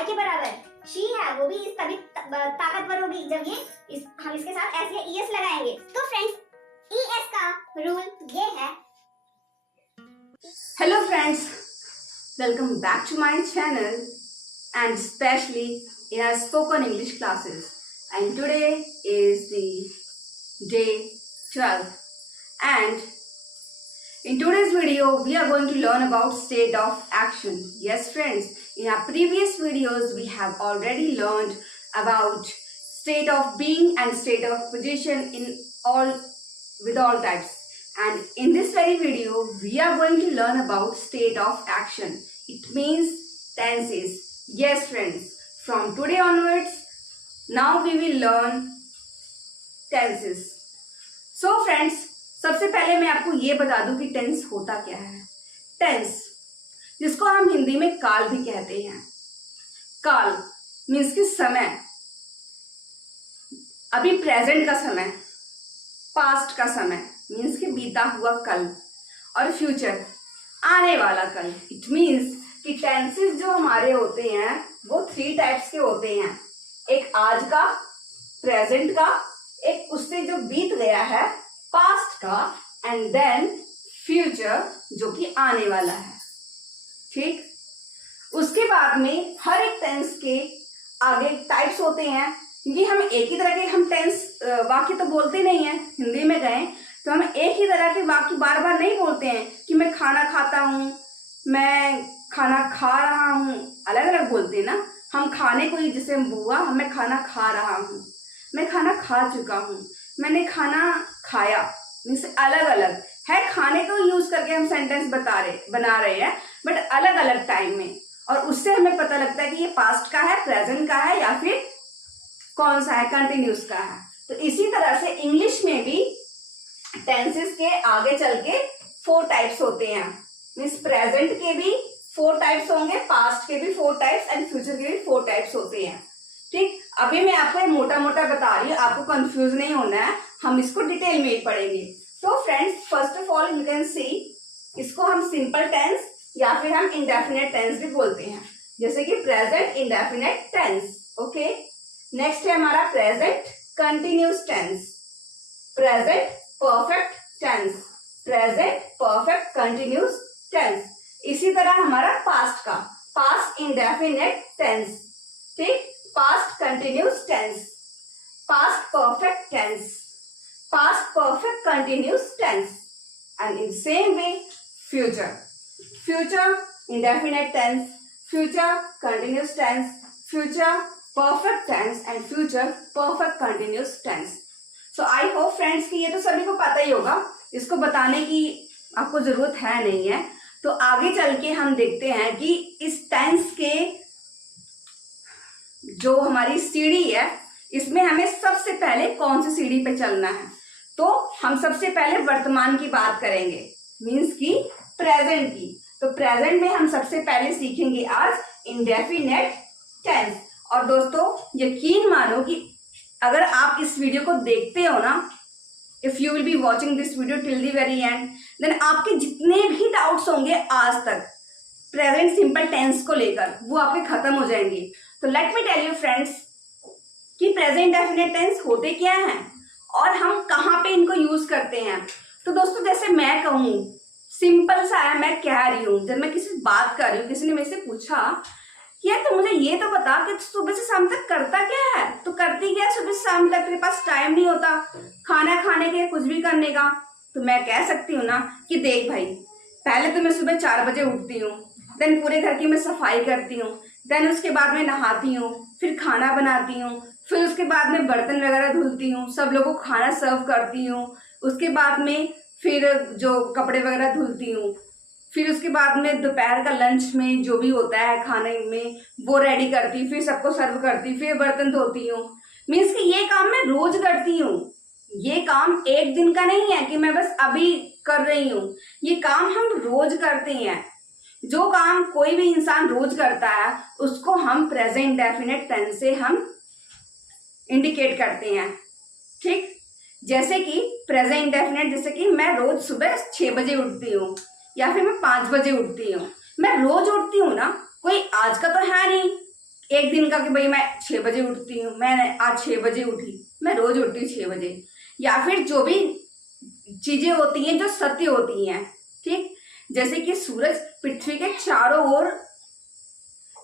आई के बराबर शी है, वो भी इस तभी ताकतवर होगी जब हम इसके साथ एस या ईएस लगाएंगे। तो फ्रेंड्स, ईएस का रूल ये है। Hello friends, welcome back to my channel and especially in our spoken English classes. And today is the day 12 and in today's video we are going to learn about state of action. Yes friends, in our previous videos we have already learned about state of being and state of position with all types. And in this very video, we are going to learn about state of action. It means tenses. Yes friends, from today onwards, now we will learn tenses. So friends, सबसे पहले मैं आपको ये बता दूं कि tense होता क्या है। टेंस, जिसको हम हिंदी में काल भी कहते हैं। काल मीन्स कि समय, अभी प्रेजेंट का समय, पास्ट का समय मीन्स कि बीता हुआ कल, और फ्यूचर आने वाला कल। इट मीन्स कि टेंसेस जो हमारे होते हैं वो 3 टाइप्स के होते हैं। एक आज का, प्रेजेंट का, एक उससे जो बीत गया है पास्ट का, एंड देन फ्यूचर जो कि आने वाला है। ठीक, उसके बाद में हर एक टेंस के आगे टाइप्स होते हैं, क्योंकि हम एक ही तरह के हम टेंस वाक्य तो बोलते नहीं है। हिंदी में गए तो हम एक ही तरह के वाक्य बार बार नहीं बोलते हैं कि मैं खाना खाता हूँ, मैं खाना खा रहा हूँ, अलग अलग बोलते हैं ना। हम खाने को ही, जैसे बुआ, मैं खाना खा रहा हूँ, मैं खाना खा चुका हूँ, मैंने खाना खाया, मीन्स अलग अलग है। खाने को यूज करके हम सेंटेंस बना रहे हैं, बट अलग अलग टाइम में, और उससे हमें पता लगता है कि ये पास्ट का है, प्रेजेंट का है, या फिर कौन सा है, कंटिन्यूस का है। तो इसी तरह से इंग्लिश में भी टेंसेस के आगे चल के 4 टाइप्स होते हैं। मीन्स प्रेजेंट के भी 4 टाइप्स होंगे, पास्ट के भी 4 टाइप्स, एंड फ्यूचर के भी 4 टाइप्स होते हैं। ठीक, अभी मैं आपको मोटा मोटा बता रही हूँ, आपको कंफ्यूज नहीं होना है, हम इसको डिटेल में ही पढ़ेंगे। तो friends, first of all you can see, इसको हम सिंपल टेंस या फिर हम इंडेफिनेट टेंस भी बोलते हैं, जैसे कि present indefinite tense. Okay, next है हमारा present continuous tense, present perfect tense, present perfect continuous tense. इसी तरह हमारा पास्ट का, पास्ट इंडेफिनेट टेंस, ठीक, past continuous tense, past perfect tense, past perfect continuous tense, and in same way future, future indefinite tense, future continuous tense, future perfect tense, and future perfect continuous tense. So I hope friends कि ये तो सभी को पता ही होगा, इसको बताने की आपको जरूरत है नहीं है। तो आगे चल के हम देखते हैं कि इस टेंस के जो हमारी सीढ़ी है, इसमें हमें सबसे पहले कौन सी सीढ़ी पे चलना है। तो हम सबसे पहले वर्तमान की बात करेंगे, मीन्स की प्रेजेंट की। तो प्रेजेंट में हम सबसे पहले सीखेंगे आज इंडेफिनेट टेंस। और दोस्तों, यकीन मानो कि अगर आप इस वीडियो को देखते हो ना, if you will be watching this video till the very end, then आपके जितने भी डाउट्स होंगे आज तक प्रेजेंट सिंपल टेंस को लेकर, वो आपके खत्म हो जाएंगे। तो let me tell you friends कि प्रेजेंट डेफिनेट टेंस होते क्या हैं और हम कहाँ पे इनको यूज करते हैं। तो दोस्तों, जैसे मैं कहूँ, सिंपल सा है, मैं कह रही हूँ, जब मैं किसी से बात कर रही हूँ, किसी ने मेरे से पूछा यार तो मुझे ये तो बता कि सुबह से शाम तक करता क्या है, तो करती क्या है सुबह से शाम तक, तेरे पास टाइम नहीं होता खाना खाने के, कुछ भी करने का। तो मैं कह सकती हूँ ना कि देख भाई, पहले तो मैं सुबह 4 बजे उठती हूँ, देन पूरे घर की मैं सफाई करती हूँ, देन उसके बाद में नहाती हूँ, फिर खाना बनाती हूँ, फिर उसके बाद में बर्तन वगैरह धुलती हूँ, सब लोगों को खाना सर्व करती हूँ, उसके बाद में फिर जो कपड़े वगैरह धुलती हूँ, फिर उसके बाद में दोपहर का लंच में जो भी होता है खाने में वो रेडी करती, फिर सबको सर्व करती, फिर बर्तन धोती हूँ। मीन्स कि ये काम मैं रोज करती हूँ, ये काम एक दिन का नहीं है कि मैं बस अभी कर रही हूँ, ये काम हम रोज करते हैं। जो काम कोई भी इंसान रोज करता है उसको हम प्रेजेंट डेफिनेट टेंस से हम इंडिकेट करते हैं। ठीक, जैसे कि प्रेजेंट इंडेफिनिट, जैसे कि मैं रोज सुबह 6 बजे उठती हूँ या फिर मैं 5 बजे उठती हूँ। मैं रोज उठती हूँ ना, कोई आज का तो है नहीं एक दिन का कि भाई मैं 6 बजे उठती हूँ, मैं आज 6 बजे उठी, मैं रोज उठती हूँ 6 बजे, या फिर जो भी चीजें होती हैं जो सत्य होती हैं, ठीक। जैसे कि सूरज पृथ्वी के चारों ओर,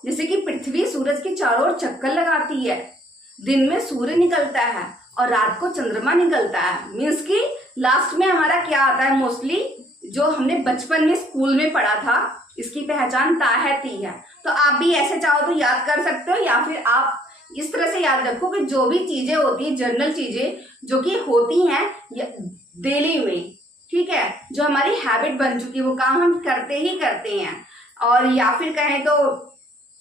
जैसे कि पृथ्वी सूरज के चारों ओर चक्कर लगाती है, दिन में सूर्य निकलता है और रात को चंद्रमा निकलता है। मीन्स कि लास्ट में हमारा क्या आता है, मोस्टली जो हमने बचपन में स्कूल में पढ़ा था, इसकी पहचान ता है ती है। तो आप भी ऐसे चाहो तो याद कर सकते हो, या फिर आप इस तरह से याद रखो कि जो भी चीजें होती हैं, जनरल चीजें जो कि होती हैं डेली में, ठीक है, जो हमारी हैबिट बन चुकी है, वो काम हम करते ही करते हैं। और या फिर कहें तो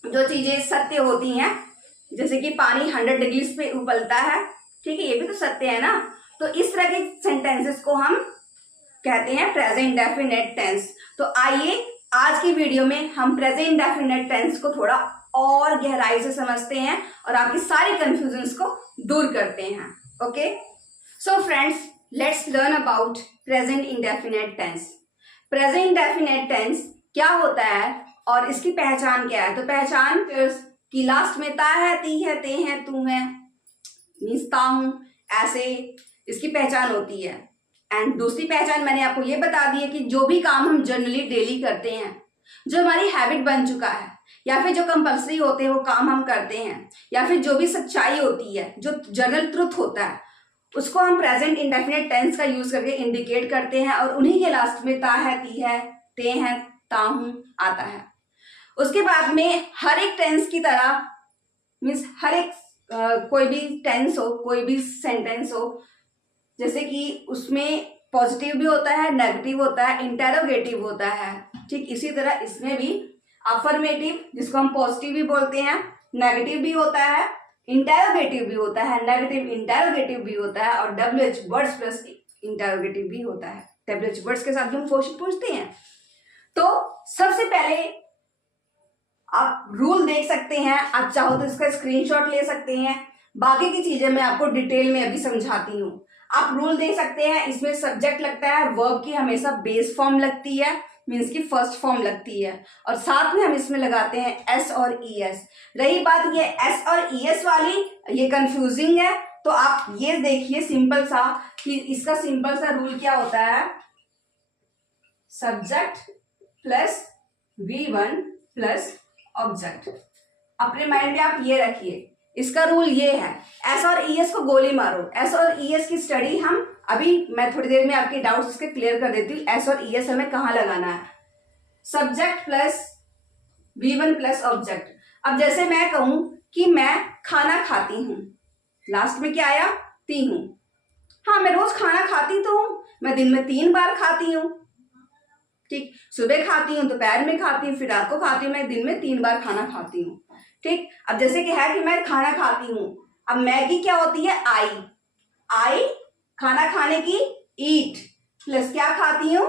जो चीजें सत्य होती हैं, जैसे कि पानी 100 डिग्री पे उबलता है, ठीक है, ये भी तो सत्य है ना। तो इस तरह के सेंटेंसेस को हम कहते हैं प्रेजेंट डेफिनेट टेंस। तो आइए आज की वीडियो में हम प्रेजेंट डेफिनेट टेंस को थोड़ा और गहराई से समझते हैं और आपकी सारी कंफ्यूजन्स को दूर करते हैं। Okay, so friends, let's learn about present indefinite tense. Present indefinite tense क्या होता है और इसकी पहचान क्या है? तो पहचान कि लास्ट में ता है, ती है, ते हैं, तू है, मीन्स ता हूं, ऐसे इसकी पहचान होती है। एंड दूसरी पहचान मैंने आपको ये बता दी है कि जो भी काम हम जनरली डेली करते हैं, जो हमारी हैबिट बन चुका है, या फिर जो कंपल्सरी होते हैं वो काम हम करते हैं, या फिर जो भी सच्चाई होती है, जो जनरल ट्रुथ होता है, उसको हम प्रेजेंट इंडेफिनेट टेंस का यूज करके इंडिकेट करते हैं और उन्हीं के लास्ट में ता है, ती है, ते हैं, ता हूं आता है। उसके बाद में हर एक टेंस की तरह, मीन्स हर एक कोई भी टेंस हो, कोई भी सेंटेंस हो, जैसे कि उसमें पॉजिटिव भी होता है, नेगेटिव होता है, इंटेरोगेटिव होता है, ठीक इसी तरह इसमें भी अफर्मेटिव, जिसको हम पॉजिटिव भी बोलते हैं, नेगेटिव भी होता है, इंटेरोगेटिव भी होता है, नेगेटिव इंटेरोगेटिव भी होता है, और WH वर्ड्स प्लस इंटेरोगेटिव भी होता है। WH वर्ड्स के साथ भी हम क्वेश्चन पूछते हैं। तो सबसे पहले आप रूल देख सकते हैं, आप चाहो तो इसका स्क्रीनशॉट ले सकते हैं, बाकी की चीजें मैं आपको डिटेल में अभी समझाती हूँ। आप रूल देख सकते हैं, इसमें सब्जेक्ट लगता है, वर्ब की हमेशा बेस फॉर्म लगती है, मीन्स की फर्स्ट फॉर्म लगती है, और साथ में हम इसमें लगाते हैं एस और ES। रही बात ये एस और ES वाली, ये कंफ्यूजिंग है, तो आप ये देखिए सिंपल सा कि इसका सिंपल सा रूल क्या होता है, subject plus V1 plus object. अपने माइंड में आप ये रखिए, इसका रूल ये है, एस और ES को गोली मारो। एस और ES की स्टडी हम अभी, मैं थोड़ी देर में आपके डाउट्स इसके क्लियर कर देती हूँ। एस और ES हमें कहाँ लगाना है, subject plus V1 plus object. अब जैसे मैं कहूं कि मैं खाना खाती हूँ, लास्ट में क्या आया, ती हूँ। हाँ, मैं रोज खाना खाती तो हूँ, मैं दिन में 3 बार खाती हूँ, ठीक, सुबह खाती हूँ, दोपहर में खाती हूँ, फिर रात को खाती हूँ, मैं दिन में 3 बार खाना खाती हूँ, ठीक। अब जैसे कि है कि मैं खाना खाती हूँ, अब मैगी क्या होती है, आई खाना खाने की, ईट प्लस क्या खाती हूँ,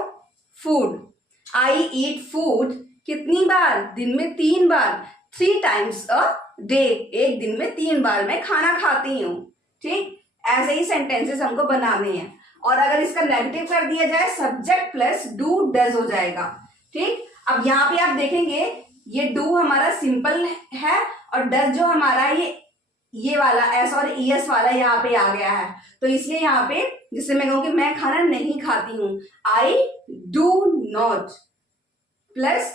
फूड। आई ईट फूड कितनी बार, दिन में 3 बार, 3 टाइम्स अ डे, एक दिन में 3 बार मैं खाना खाती हूँ, ठीक। ऐसे ही सेंटेंसेस हमको बनाने हैं। और अगर इसका नेगेटिव कर दिया जाए, सब्जेक्ट प्लस डू डज हो जाएगा, ठीक। अब यहाँ पे आप देखेंगे ये डू हमारा सिंपल है और डज जो हमारा ये वाला एस और ES वाला यहाँ पे आ गया है, तो इसलिए यहाँ पे जिससे मैं कहूँ कि मैं खाना नहीं खाती हूँ, आई डू नॉट प्लस,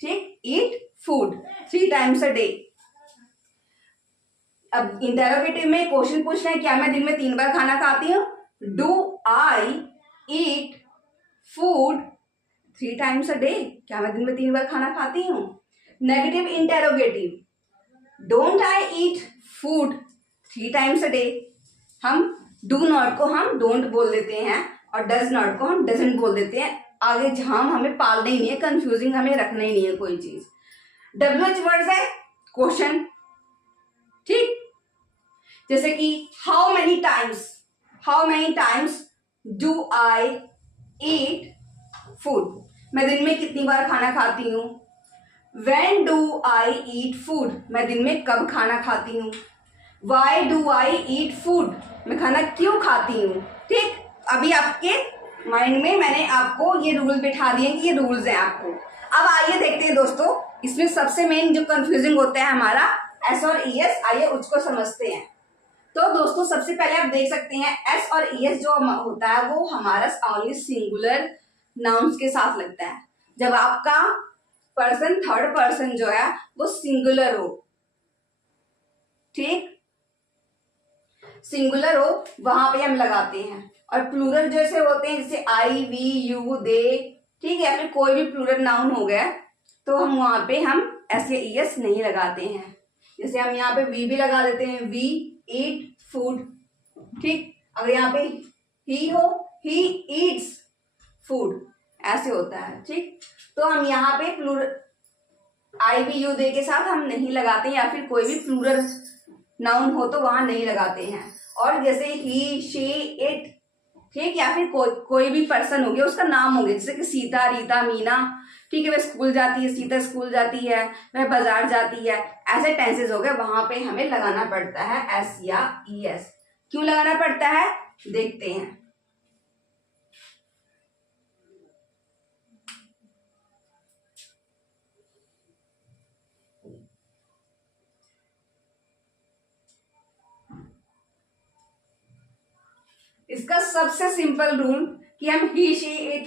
ठीक, eat food 3 times a day. अब इंटेरोगेटिव में क्वेश्चन पूछना है, क्या मैं दिन में 3 बार खाना खाती हूँ, do I eat food 3 times a day, क्या मैं दिन में 3 बार खाना खाती हूँ। Negative interrogative, don't I eat food 3 times a day. हम डू नॉट को हम डोंट बोल देते हैं और डज नॉट को हम डजंट बोल देते हैं। आगे जहां हमें पालना ही नहीं है, कंफ्यूजिंग हमें रखना ही नहीं है कोई चीज। WH वर्ड्स है क्वेश्चन, ठीक, जैसे कि how many times do I eat food, मैं दिन में कितनी बार खाना खाती हूँ। When do I eat food, मैं दिन में कब खाना खाती हूँ। Why do I eat food, मैं खाना क्यों खाती हूँ, ठीक। अभी आपके माइंड में मैंने आपको ये रूल बिठा दिए कि ये रूल्स हैं आपको। अब आइए देखते हैं दोस्तों इसमें सबसे मेन जो कंफ्यूजिंग होता है हमारा एस और ई एस, आइए उसको समझते हैं। तो दोस्तों सबसे पहले आप देख सकते हैं एस और ई एस जो होता है वो हमारा ओनली सिंगुलर नाउन्स के साथ लगता है। जब आपका पर्सन थर्ड पर्सन जो है वो सिंगुलर हो, ठीक, सिंगुलर हो वहां पे हम लगाते हैं। और प्लूरल जैसे होते हैं जैसे आई, वी, यू, दे, ठीक है, फिर कोई भी प्लूरल नाउन हो गया तो हम वहां पे हम एस या ई एस नहीं लगाते हैं। जैसे हम यहाँ पे वी भी लगा देते हैं, वी ईट फूड, ठीक। अगर यहाँ पे ही हो, ही ईट्स फूड, ऐसे होता है, ठीक। तो हम यहाँ पे प्लूरल आई, वी, यू, दे के साथ हम नहीं लगाते हैं, या फिर कोई भी प्लूरल नाउन हो तो वहां नहीं लगाते हैं। और जैसे ही, शी, इट, ठीक, या फिर कोई भी पर्सन हो गया, उसका नाम हो गया, जैसे कि सीता, रीता, मीना, ठीक है, वह स्कूल जाती है, सीता स्कूल जाती है, वह बाजार जाती है, ऐसे टेंसेस हो गए, वहां पे हमें लगाना पड़ता है एस या ई एस। क्यों लगाना पड़ता है देखते हैं। इसका सबसे सिंपल रूल कि हम ही, शी, इट,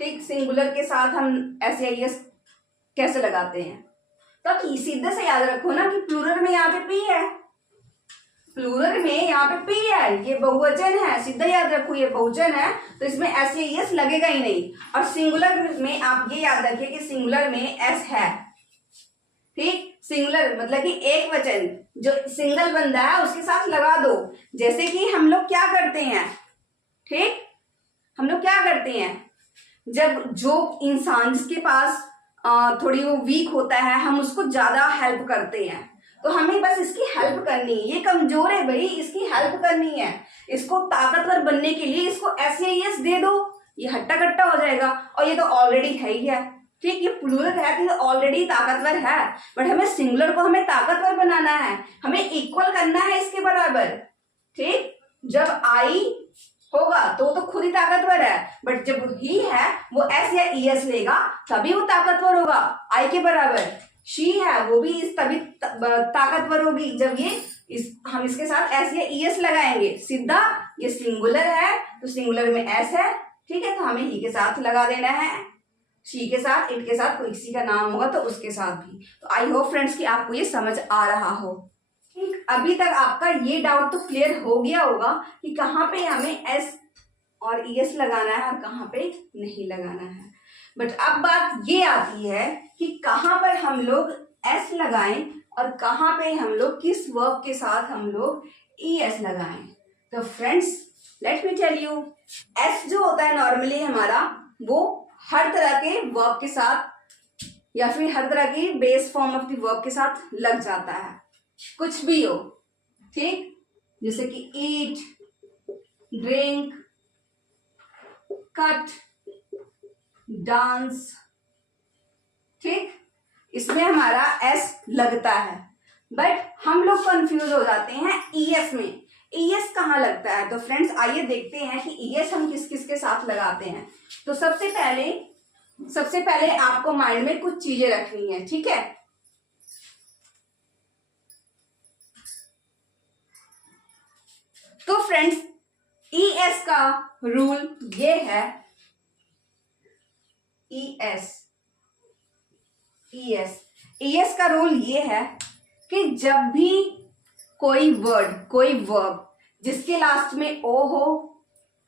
ठीक, सिंगुलर के साथ हम एस या ई एस कैसे लगाते हैं। तो सीधे से याद रखो ना कि प्लूरल में यहाँ पे पी है, प्लूरल में यहाँ पे पी है, ये बहुवचन है, सीधा याद रखो ये बहुवचन है, तो इसमें एस या ई एस लगेगा ही नहीं। और सिंगुलर में आप ये याद रखिए कि सिंगुलर में एस है, ठीक। सिंगुलर मतलब कि एक वचन जो सिंगल बंदा है उसके साथ लगा दो। जैसे कि हम लोग क्या करते हैं, ठीक, हम लोग क्या करते हैं, जब जो इंसान जिसके पास थोड़ी वो वीक होता है, हम उसको ज्यादा हेल्प करते हैं, तो हमें बस इसकी हेल्प करनी है। ये कमजोर है भाई, इसकी हेल्प करनी है, इसको ताकतवर बनने के लिए इसको एस या ई एस दे दो, ये हट्टा कट्टा हो जाएगा। और ये तो ऑलरेडी है ही है, ठीक, ये प्लूरल है तो ये ऑलरेडी ताकतवर है, बट हमें सिंगुलर को हमें ताकतवर बनाना है, हमें इक्वल करना है इसके बराबर, ठीक। जब आई होगा तो खुद ही ताकतवर है, बट जब ही है वो एस या ई एस लेगा तभी वो ताकतवर होगा, आई के बराबर। शी है वो भी इस तभी ताकतवर होगी जब ये हम इसके साथ एस या ई एस लगाएंगे सीधा। ये सिंगुलर है तो सिंगुलर में एस है, ठीक है, तो हमें ही के साथ लगा देना है, शी के साथ, इट के साथ, कोई किसी का नाम होगा तो उसके साथ भी। तो आई होप फ्रेंड्स कि आपको ये समझ आ रहा हो, ठीक। अभी तक आपका ये डाउट तो क्लियर हो गया होगा कि कहाँ पे हमें एस और ई एस लगाना है और कहाँ पे नहीं लगाना है। बट अब बात ये आती है कि कहाँ पर हम लोग एस लगाएं और कहाँ पे हम लोग किस वर्ब के साथ हम लोग ई एस लगाएं। तो friends let me tell you, S जो होता है नॉर्मली हमारा वो हर तरह के वर्ब के साथ या फिर हर तरह की base form of the verb के साथ लग जाता है, कुछ भी हो, ठीक। जैसे कि ईट, ड्रिंक, कट, डांस, ठीक, इसमें हमारा एस लगता है। बट हम लोग कंफ्यूज हो जाते हैं ई एस में, ई एस कहाँ लगता है। तो फ्रेंड्स आइए देखते हैं कि ई एस हम किस किस के साथ लगाते हैं। तो सबसे पहले आपको माइंड में कुछ चीजें रखनी है, ठीक है। तो फ्रेंड्स ई एस का रूल ये है, ई एस का रूल ये है कि जब भी कोई वर्ड, कोई वर्ब जिसके लास्ट में ओ हो,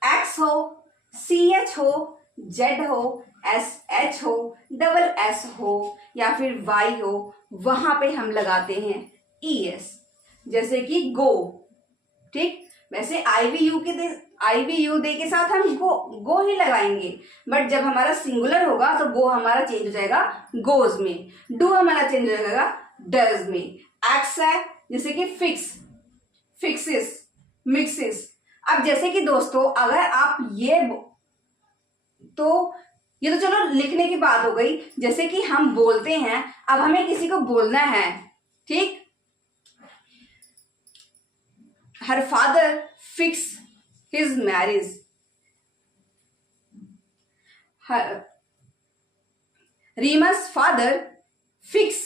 एक्स हो, सी एच हो, जेड हो, एस एच हो, डबल एस हो या फिर वाई हो, वहां पे हम लगाते हैं ई एस। जैसे कि गो, ठीक, वैसे आई वी यू दे के साथ हम गो ही लगाएंगे, बट जब हमारा सिंगुलर होगा तो गो हमारा चेंज हो जाएगा गोज में, डू हमारा चेंज हो जाएगा डज में। एक्स है जैसे कि फिक्सिस, मिक्सिस। अब जैसे कि दोस्तों अगर आप ये तो चलो लिखने की बात हो गई, जैसे कि हम बोलते हैं, अब हमें किसी को बोलना है, ठीक, her father fix his marriage, Rima's father fix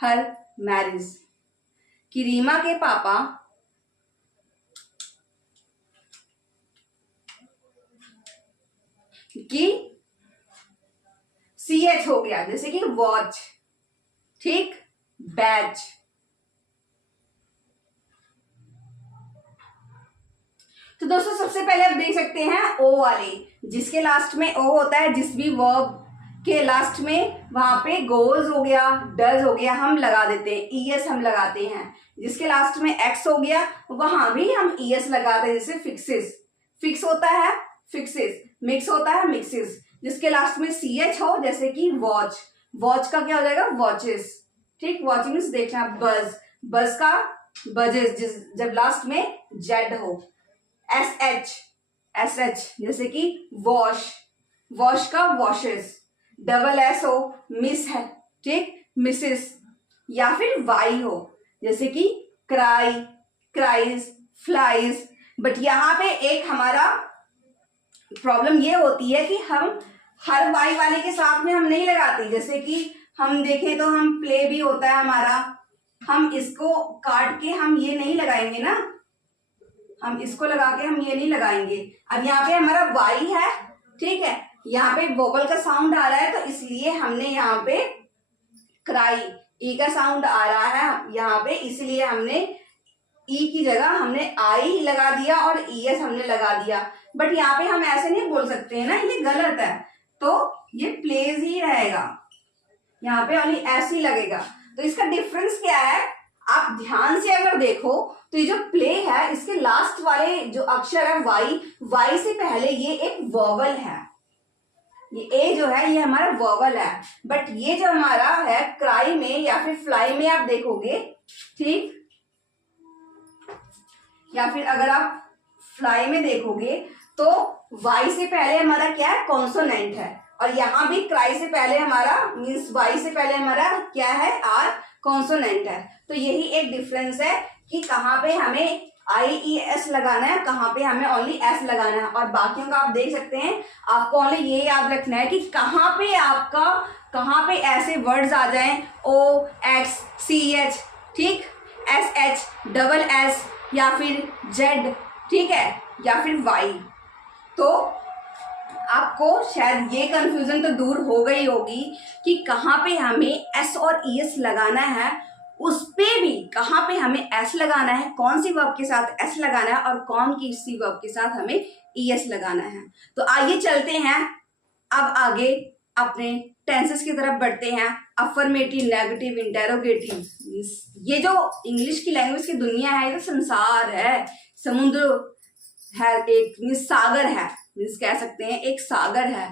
हर मैरिज, कि रीमा के पापा की CH हो गया, जैसे कि वॉच, ठीक, बैच। तो दोस्तों सबसे पहले आप देख सकते हैं ओ वाले, जिसके लास्ट में ओ होता है, जिस भी वर्ब के लास्ट में वहां पे गोज हो गया, डज हो गया, हम लगा देते हैं, ईएस हम लगाते हैं। जिसके लास्ट में एक्स हो गया वहां भी हम ईएस लगाते हैं, जैसे फिक्सेस, फिक्स होता है फिक्सेस, मिक्स होता है मिक्सेस। जिसके लास्ट में CH हो, जैसे कि वॉच, वॉच का क्या हो जाएगा, वॉचेस, ठीक, वॉच मीन्स देखना, बज, बज का बजेस, जब लास्ट में जेड हो। SH, जैसे कि वॉश, वॉश का वॉशेस, डबल S हो, मिस है, ठीक, मिसेस। या फिर वाई हो, जैसे कि क्राई, क्राइज, फ्लाइज। बट यहाँ पे एक हमारा प्रॉब्लम ये होती है कि हम हर वाई वाले के साथ में हम नहीं लगाते। जैसे कि हम देखें तो हम प्ले भी होता है हमारा, हम इसको काट के हम ये नहीं लगाएंगे ना, हम इसको लगा के हम ये नहीं लगाएंगे। अब यहाँ पे हमारा वाई है, ठीक है, यहाँ पे वोवल का साउंड आ रहा है, तो इसलिए हमने यहाँ पे क्राई, ई का साउंड आ रहा है यहाँ पे, इसलिए हमने ई की जगह हमने आई लगा दिया और ईएस हमने लगा दिया। बट यहाँ पे हम ऐसे नहीं बोल सकते हैं ना, ये गलत है, तो ये प्लेज ही रहेगा, यहाँ पे ओनली ऐसे ही लगेगा। तो इसका डिफरेंस क्या है, आप ध्यान से अगर देखो तो ये जो प्ले है, इसके लास्ट वाले जो अक्षर है वाई, वाई से पहले ये एक वोवल है, ये ए जो है ये हमारा वोवल है। बट ये जो हमारा है क्राई में या फिर फ्लाई में आप देखोगे, ठीक, या फिर अगर आप फ्लाई में देखोगे तो वाई से पहले हमारा क्या है, कॉन्सोनेंट है, और यहाँ भी क्राई से पहले हमारा मीन्स वाई से पहले हमारा क्या है, आर, कॉन्सोनेंट है। तो यही एक डिफरेंस है कि कहाँ पे हमें IES लगाना है, कहाँ पे हमें ओनली S लगाना है। और बाकियों का आप देख सकते हैं, आपको ओनली ये याद रखना है कि कहाँ पे आपका, कहाँ पे ऐसे वर्ड्स आ जाएं, OX, CH, ठीक, SH, डबल S या फिर Z, ठीक है, या फिर Y। तो आपको शायद ये कंफ्यूजन तो दूर हो गई होगी कि कहाँ पे हमें S और ES लगाना है, उस पे भी कहाँ पे हमें S लगाना है, कौन सी वर्ब के साथ S लगाना है और कौन सी वर्ब के साथ हमें ES लगाना है। तो आइए चलते हैं अब आगे अपने टेंसेस की तरफ बढ़ते हैं। अफर्मेटिव, नेगेटिव, इंटेरोगेटिव, ये जो इंग्लिश की लैंग्वेज की दुनिया है, ये तो संसार है, समुद्र है, एक सागर है, मीन्स कह सकते हैं एक सागर है,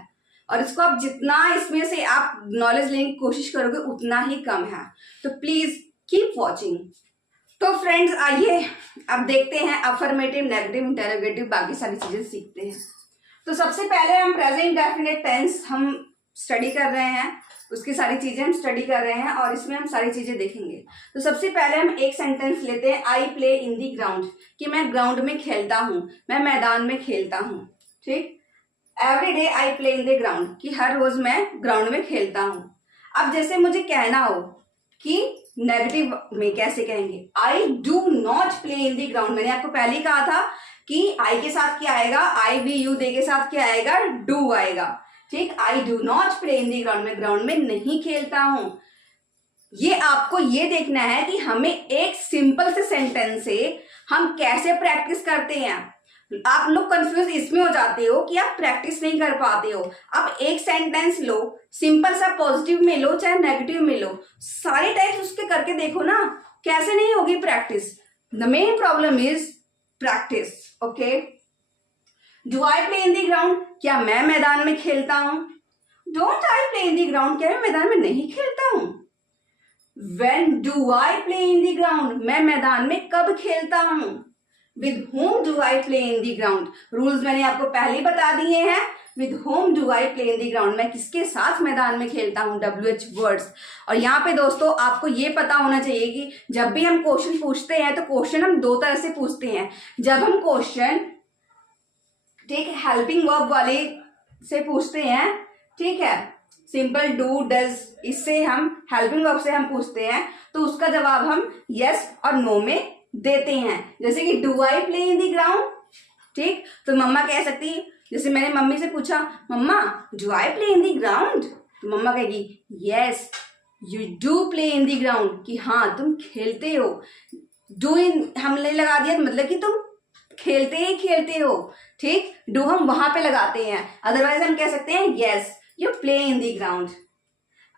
और इसको आप जितना इसमें से आप नॉलेज लेने की कोशिश करोगे उतना ही कम है। तो प्लीज कीप वॉचिंग। तो फ्रेंड्स आइए अब देखते हैं अफर्मेटिव, नेगेटिव, इंटेरोगेटिव, बाकी सारी चीजें सीखते हैं। तो सबसे पहले हम प्रेजेंट डेफिनेट टेंस हम स्टडी कर रहे हैं, उसकी सारी चीजें हम स्टडी कर रहे हैं और इसमें हम सारी चीजें देखेंगे। तो सबसे पहले हम एक सेंटेंस लेते हैं, आई प्ले इन दी ग्राउंड, कि मैं ग्राउंड में खेलता हूँ, मैं मैदान में खेलता हूँ, ठीक। Every day I play in the ground, कि हर रोज मैं ग्राउंड में खेलता हूँ। अब जैसे मुझे कहना हो कि नेगेटिव में कैसे कहेंगे, I do not play in the ground. मैंने आपको पहले ही कहा था कि आई के साथ क्या आएगा, आई वी यू दे के साथ क्या आएगा, डू आएगा, ठीक। I do not play in the ground, मैं ग्राउंड में नहीं खेलता हूं। ये आपको ये देखना है कि हमें एक सिंपल से सेंटेंस से हम कैसे प्रैक्टिस करते हैं। आप लोग कंफ्यूज इसमें हो जाते हो कि आप प्रैक्टिस नहीं कर पाते हो। आप एक सेंटेंस लो, सिंपल सा, पॉजिटिव में लो चाहे नेगेटिव में लो, सारे टाइप्स उसके करके देखो ना, कैसे नहीं होगी practice. The main problem is practice, okay. Do I play in the ground, क्या मैं मैदान में खेलता हूं। Don't I play in the ground, क्या मैं मैदान में नहीं खेलता हूं। When do I play in the ground, मैं मैदान में कब खेलता हूं। With whom do I play in the ground, rules मैंने आपको पहले ही बता दिए हैं। With whom do I play in the ground, मैं किसके साथ मैदान में खेलता हूँ, WH वर्ड्स। और यहाँ पे दोस्तों आपको ये पता होना चाहिए कि जब भी हम क्वेश्चन पूछते हैं तो क्वेश्चन हम दो तरह से पूछते हैं। जब हम क्वेश्चन, ठीक, हेल्पिंग वर्ब वाले से पूछते हैं, ठीक है, सिंपल डू डज, इससे हम हेल्पिंग वर्ब से हम पूछते हैं तो उसका जवाब हम यस और नो में देते हैं। जैसे कि do I play in the ground, ठीक, तो मम्मा कह सकती है, जैसे मैंने मम्मी से पूछा mama do I play in the ground, तो मम्मा कहेगी yes you do play in the ground, कि हाँ तुम खेलते हो। डू इन हमने लगा दिया मतलब कि तुम खेलते ही खेलते हो, ठीक, डू हम वहां पे लगाते हैं, अदरवाइज हम कह सकते हैं yes you play in the ground.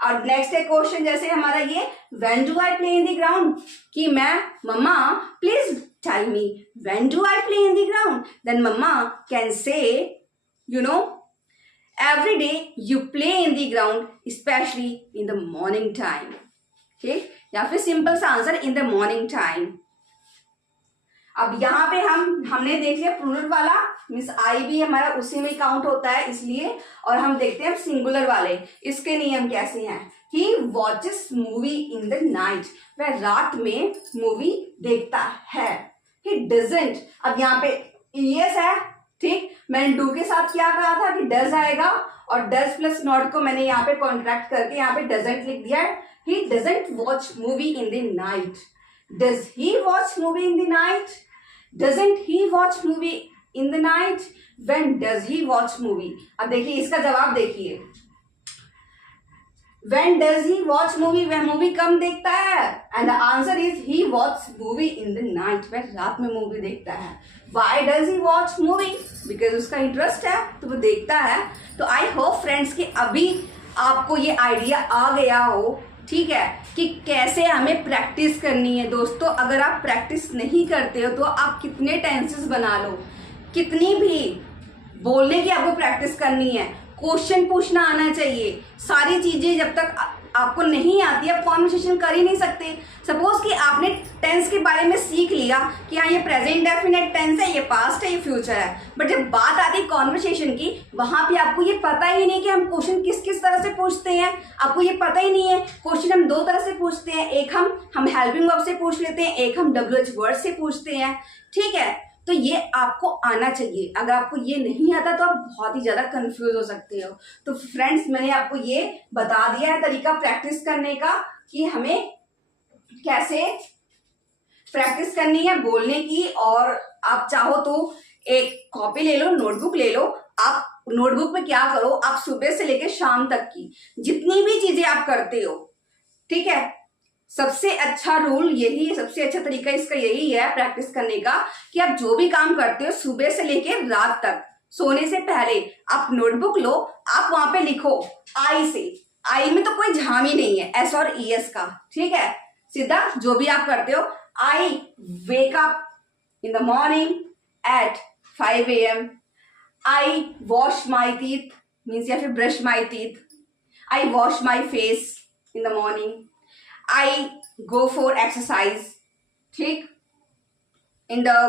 और नेक्स्ट है क्वेश्चन जैसे हमारा ये when do I play in the ground, कि मैं mama please tell me when do I play in the ground, then mama can say you know every day you play in the ground specially in the morning time, ठीक, या फिर simple सा answer in the morning time. अब यहाँ पे हमने देख लिया प्लूरल वाला, मीन्स आई भी हमारा उसी में काउंट होता है इसलिए, और हम देखते हैं सिंगुलर वाले, इसके नियम कैसे हैं। He watches movie in the night, वह रात में मूवी देखता है। ही डजंट, अब यहाँ पे यस है, ठीक, मैंने डू के साथ क्या कहा था कि डज आएगा, और डज प्लस नॉट को मैंने यहाँ पे कॉन्ट्रैक्ट करके यहाँ पे डजंट लिख दिया है। He doesn't watch movie in the night. Does he watch movie in the night? Doesn't he watch movie in the night? When does he watch movie? अब देखिए इसका जवाब देखिए, when does he watch movie, वह movie कब देखता है, and the answer is he watch movie in the night, वह रात में मूवी देखता है। Why does he watch movie? Because उसका इंटरेस्ट है तो वो देखता है। तो आई होप फ्रेंड्स कि अभी आपको ये आइडिया आ गया हो, ठीक है, कि कैसे हमें प्रैक्टिस करनी है। दोस्तों अगर आप प्रैक्टिस नहीं करते हो तो आप कितने टेंसेस बना लो, कितनी भी बोलने की आपको प्रैक्टिस करनी है, क्वेश्चन पूछना आना चाहिए, सारी चीजें जब तक आपको नहीं आती आप कॉन्वर्सेशन कर ही नहीं सकते। सपोज कि आपने टेंस के बारे में सीख लिया कि हाँ ये प्रेजेंट डेफिनेट टेंस है, ये पास्ट है, ये फ्यूचर है, बट जब बात आती है कॉन्वर्सेशन की, वहां पे आपको ये पता ही नहीं कि हम क्वेश्चन किस किस तरह से पूछते हैं। आपको ये पता ही नहीं है क्वेश्चन हम दो तरह से पूछते हैं, एक हम हेल्पिंग वर्ब से पूछ लेते हैं, एक हम WH वर्ड से पूछते हैं, ठीक है। तो ये आपको आना चाहिए, अगर आपको ये नहीं आता तो आप बहुत ही ज़्यादा कंफ्यूज हो सकते हो। तो फ्रेंड्स मैंने आपको ये बता दिया है तरीका प्रैक्टिस करने का कि हमें कैसे प्रैक्टिस करनी है बोलने की। और आप चाहो तो एक कॉपी ले लो, नोटबुक ले लो। आप नोटबुक में क्या करो, आप सुबह से लेकर शाम तक की जितनी भी चीजें आप करते हो, ठीक है, सबसे अच्छा रूल यही, सबसे अच्छा तरीका इसका यही है प्रैक्टिस करने का कि आप जो भी काम करते हो सुबह से लेकर रात तक सोने से पहले आप नोटबुक लो, आप वहां पे लिखो आई से। आई में तो कोई झाम ही नहीं है, एस और ईएस का, ठीक है, सीधा जो भी आप करते हो। I wake up in the morning at 5 AM। I wash my teeth means या फिर brush my teeth. I wash my face in the morning. I go for exercise, ठीक, in the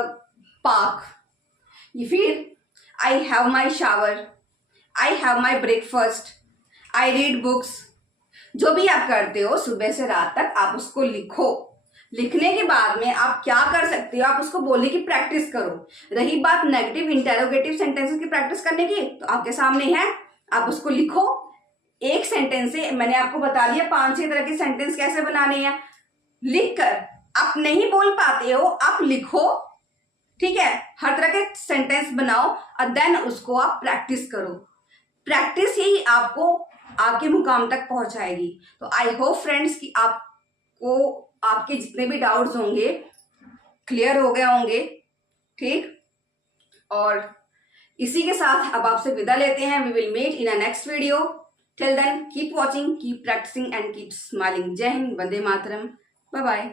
park। ये फिर I have my shower, I have my breakfast, I read books। जो भी आप करते हो सुबह से रात तक आप उसको लिखो। लिखने के बाद में आप क्या कर सकते हो, आप उसको बोलने की प्रैक्टिस करो। रही बात नेगेटिव इंटेरोगेटिव सेंटेंसेस की प्रैक्टिस करने की, तो आपके सामने है, आप उसको लिखो। एक सेंटेंस से मैंने आपको बता दिया 5-6 तरह के सेंटेंस कैसे बनाने हैं। लिखकर आप नहीं बोल पाते हो, आप लिखो, ठीक है, हर तरह के सेंटेंस बनाओ और देन उसको आप प्रैक्टिस करो। प्रैक्टिस ही आपको आपके मुकाम तक पहुंचाएगी। तो आई होप फ्रेंड्स कि आपको आपके जितने भी डाउट्स होंगे क्लियर हो गए होंगे, ठीक। और इसी के साथ अब आपसे विदा लेते हैं। We will meet in a next video. Till then, keep watching, keep practicing and keep smiling. Jai Hind, Vande Mataram. Bye bye.